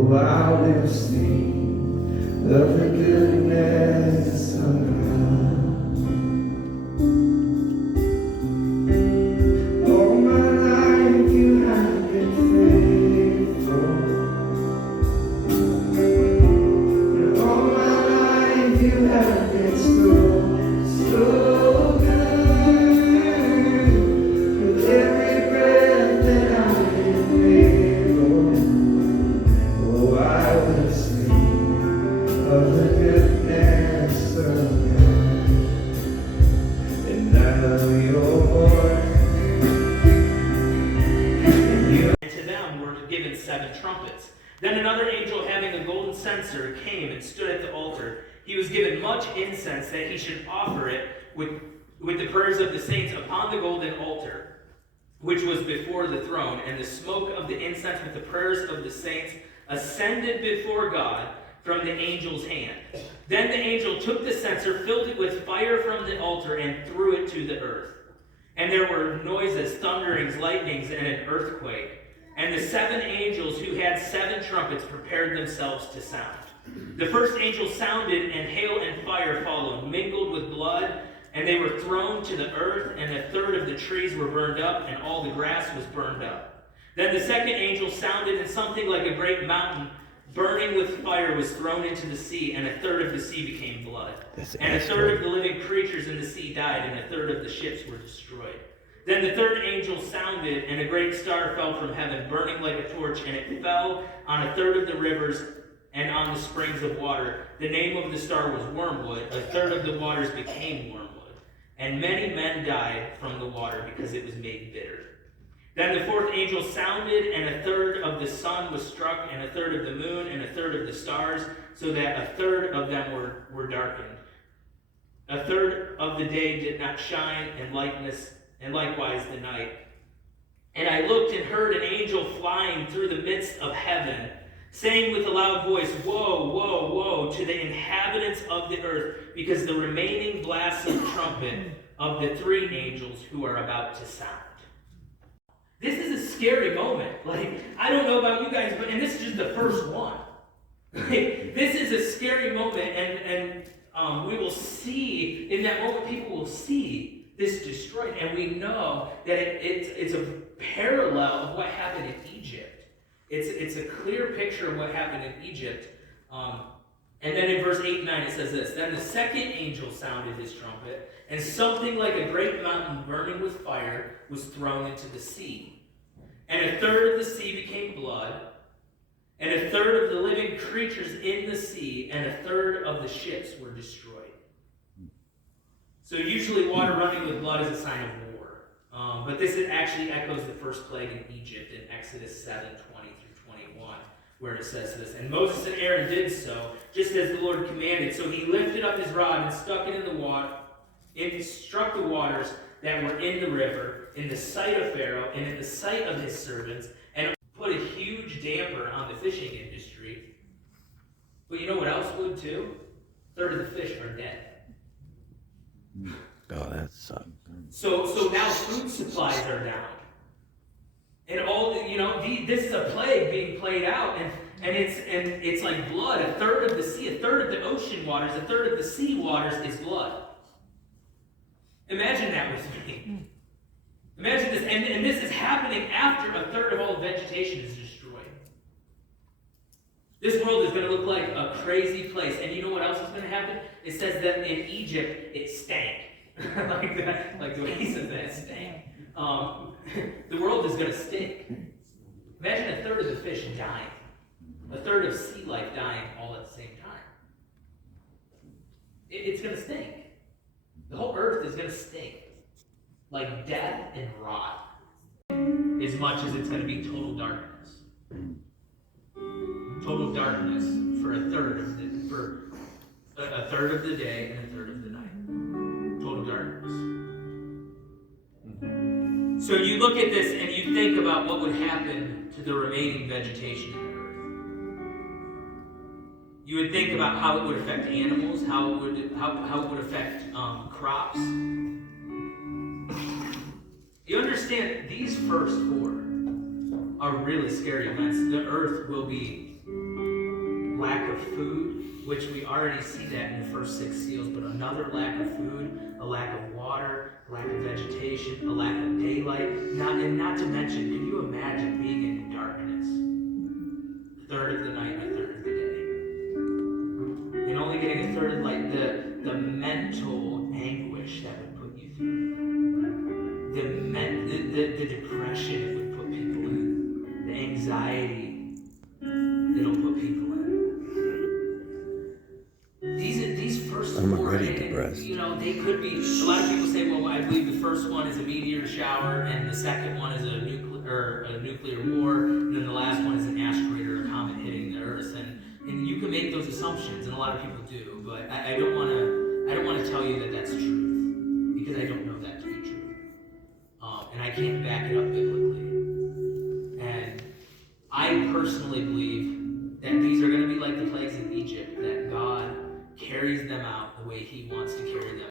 Oh, I will sing of the goodness of God. All my life you have been faithful. And all my life you have been so good. With every breath that I am able, oh, I will sing of the goodness of God. And I know your voice. And to them were given 7 trumpets. Then another angel having a golden censer came and stood at the altar. He was given much incense that he should offer it with the prayers of the saints upon the golden altar, which was before the throne. And the smoke of the incense with the prayers of the saints ascended before God from the angel's hand. Then the angel took the censer, filled it with fire from the altar, and threw it to the earth. And there were noises, thunderings, lightnings, and an earthquake. And the 7 angels who had 7 trumpets prepared themselves to sound. The first angel sounded, and hail and fire followed, mingled with blood, and they were thrown to the earth, and 1/3 of the trees were burned up, and all the grass was burned up. Then the second angel sounded, and something like a great mountain burning with fire was thrown into the sea, and 1/3 of the sea became blood. And 1/3 of the living creatures in the sea died, and 1/3 of the ships were destroyed. Then the third angel sounded, and a great star fell from heaven, burning like a torch, and it fell on 1/3 of the rivers and on the springs of water. The name of the star was Wormwood. 1/3 of the waters became wormwood. And many men died from the water because it was made bitter. Then the fourth angel sounded, and 1/3 of the sun was struck, and 1/3 of the moon, and 1/3 of the stars, so that 1/3 of them were darkened. 1/3 of the day did not shine, and likewise the night. And I looked and heard an angel flying through the midst of heaven, saying with a loud voice, "Woe, woe, woe to the inhabitants of the earth, because the remaining blasts of trumpet of the 3 angels who are about to sound." This is a scary moment. I don't know about you guys, and this is just the first one. This is a scary moment, and we will see, in that moment, people will see this destroyed, and we know that it's a parallel of what happened in Egypt. It's a clear picture of what happened in Egypt. And then in verse 8 and 9 it says this: "Then the second angel sounded his trumpet, and something like a great mountain burning with fire was thrown into the sea. And 1/3 of the sea became blood, and 1/3 of the living creatures in the sea, and 1/3 of the ships were destroyed." So usually water running with blood is a sign of war. But this actually echoes the first plague in Egypt in Exodus 7:20-21, where it says this: "And Moses and Aaron did so, just as the Lord commanded. So he lifted up his rod and stuck it in the water, and struck the waters that were in the river, in the sight of Pharaoh and in the sight of his servants, and put a huge damper on the fishing industry." But you know what else would too? 1/3 of the fish are dead. Oh, that sucks. So now food supplies are down. And all this is a plague being played out, and it's like blood. 1/3 of the sea, 1/3 of the ocean waters, 1/3 of the sea waters is blood. Imagine that with me. Imagine this, and this is happening after 1/3 of all the vegetation is destroyed. This world is going to look like a crazy place, and you know what else is going to happen? It says that in Egypt it stank. like the way he says that, it stank. The world is going to stink. Imagine 1/3 of the fish dying, 1/3 of sea life dying all at the same time. It's going to stink. The whole earth is going to stink, like death and rot, as much as it's going to be total darkness. Total darkness for 1/3 of the day and 1/3 of the night. Total darkness. So you look at this and you think about what would happen to the remaining vegetation in the earth. You would think about how it would affect animals, how it would affect crops. You understand, these first 4 are really scary events. The earth will be lack of food, which we already see that in the first 6 seals, but another lack of food, a lack of water, a lack of vegetation, a lack of daylight, not to mention, can you imagine being in darkness? A third of the night, a third of the day. And only getting a third of light, the mental anguish that would put you through. The depression it would put people in. The anxiety it'll put people in. These first I'm four, already depressed. you know, they could be. A lot of people say, well, I believe the first one is a meteor shower, and the second one is a nuclear war, and then the last one is an asteroid or a comet hitting the Earth, and you can make those assumptions, and a lot of people do. But I don't want to tell you that that's truth, because I don't know that to be true, and I can't back it up biblically.